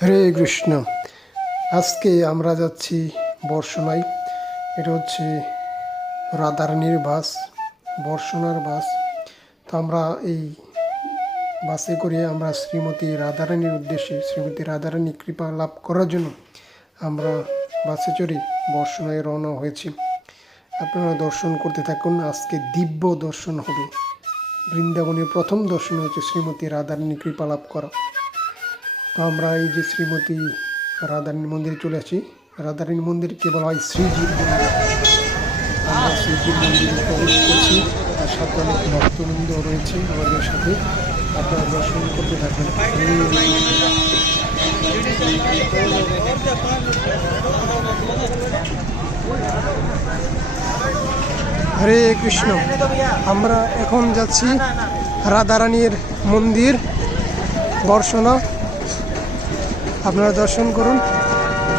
হরে কৃষ্ণ। আজকে আমরা যাচ্ছি বর্ষনায়। এটা হচ্ছে রাধারানীর বাস, বর্ষনার বাস। তো আমরা এই বাসে করে আমরা শ্রীমতী রাধারানীর উদ্দেশ্যে, শ্রীমতী রাধারানী কৃপা লাভ করার জন্য আমরা বাসে চড়ে বর্ষনায় রওনা হয়েছি। আপনারা দর্শন করতে থাকুন। আজকে দিব্য দর্শন হবে। বৃন্দাবনের প্রথম দর্শন হচ্ছে শ্রীমতী রাধারানী কৃপা লাভ করা। তো আমরা এই যে শ্রীমতী রাধারানী মন্দিরে চলে আসি। রাধারানী মন্দিরকে বলা হয় শ্রীজির মন্দির। আমরা শ্রীজির মন্দিরে প্রবেশ করছি। তার সাথে অনেক ভক্তবৃন্দ রয়েছে আমাদের সাথে। আপনারা দর্শন করতে থাকবেন। হরে কৃষ্ণ। আমরা এখন যাচ্ছি রাধারানীর মন্দির বর্ষনা। আপনারা দর্শন করুন।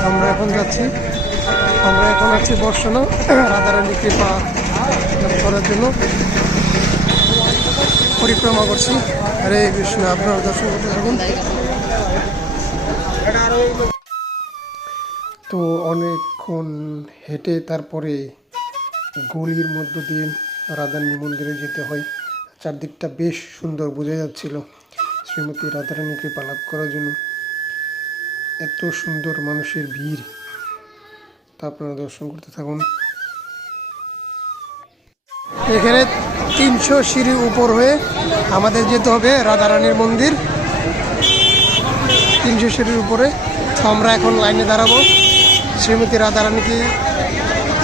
আমরা এখন যাচ্ছি, আমরা এখন আছি বর্ষনা রাধারানী কৃপা করার জন্য পরিক্রমা করছি। হরে কৃষ্ণ। আপনারা দর্শন করতে থাকুন। তো অনেকক্ষণ হেঁটে তারপরে গলির মধ্য দিয়ে রাধারানী মন্দিরে যেতে হয়। চারদিকটা বেশ সুন্দর বোঝা যাচ্ছিল শ্রীমতী রাধারানী কৃপা লাভ করার জন্য। এত সুন্দর মানুষের ভিড়, তা আপনারা দর্শন করতে থাকুন। এখানে 300 সিঁড়ি উপর হয়ে আমাদের যেতে হবে রাধারানীর মন্দির। 300 সিঁড়ির উপরে। তো আমরা এখন লাইনে দাঁড়াবো শ্রীমতী রাধারানীকে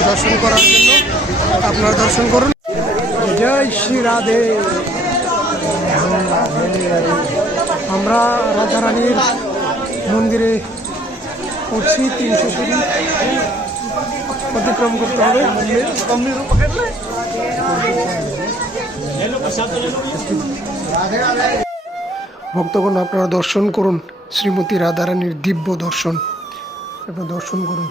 দর্শন করার জন্য। আপনারা দর্শন করুন। জয় শ্রী রাধে। আমরা রাধারানীর মন্দিরে উঠছি। 300 সিঁড়ি অতিক্রম করতে হবে। ভক্তগণ, আপনারা দর্শন করুন শ্রীমতী রাধারানীর দিব্য দর্শন। আপনারা দর্শন করুন।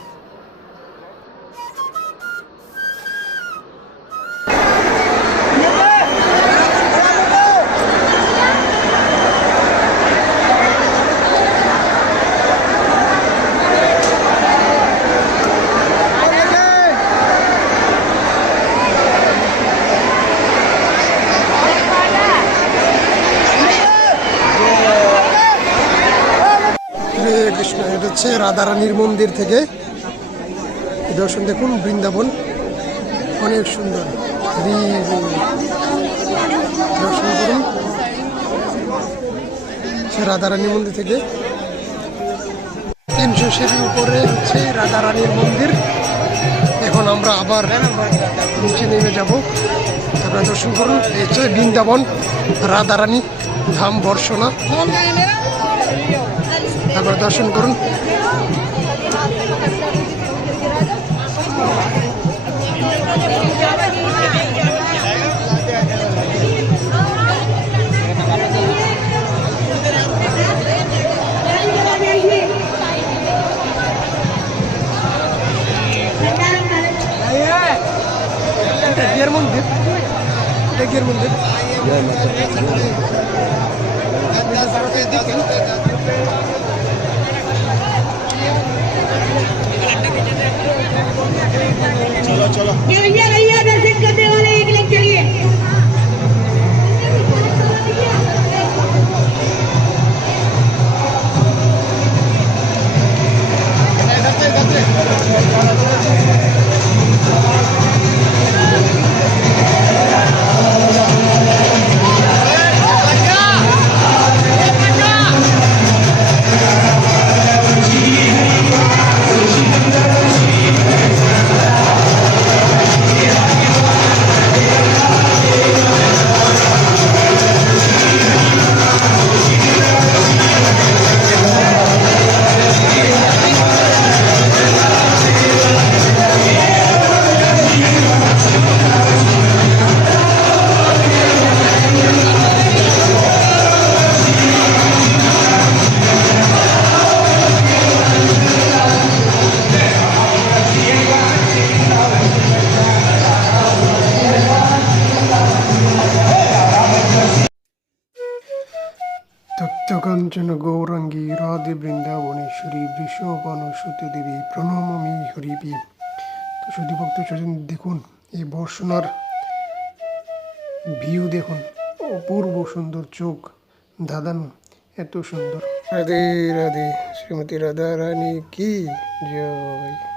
কৃষ্ণ। এটা হচ্ছে রাধারানীর মন্দির থেকে দর্শন দেখুন। বৃন্দাবন অনেক সুন্দর। দর্শন করুন রাধারানী মন্দির থেকে। 300 সিঁড়ির উপরে হচ্ছে রাধারানীর মন্দির। এখন আমরা আবার নিচে নেমে যাব। আপনারা দর্শন করুন। এই হচ্ছে বৃন্দাবন রাধারানী ধাম বর্ষনা। আপনারা দর্শন করুন। এটা গিয়ার মন্দির, এটা গিয়ার মন্দির। चलो चलो भैया भैया दर्शन करने वाले एक लेग चलिए। তপ্তকাঞ্চন গৌরাঙ্গী রাধে বৃন্দাবনেশ্বরী বৃষবনসুতে দেবী প্রণমামি হরিবি। তো সুধী ভক্ত স্বজন দেখুন এই বর্ষনার ভিউ দেখুন, অপূর্ব সুন্দর, চোখ ধাঁধানো, এত সুন্দর। রাধে রাধে, শ্রীমতী রাধা রানী কি জয়।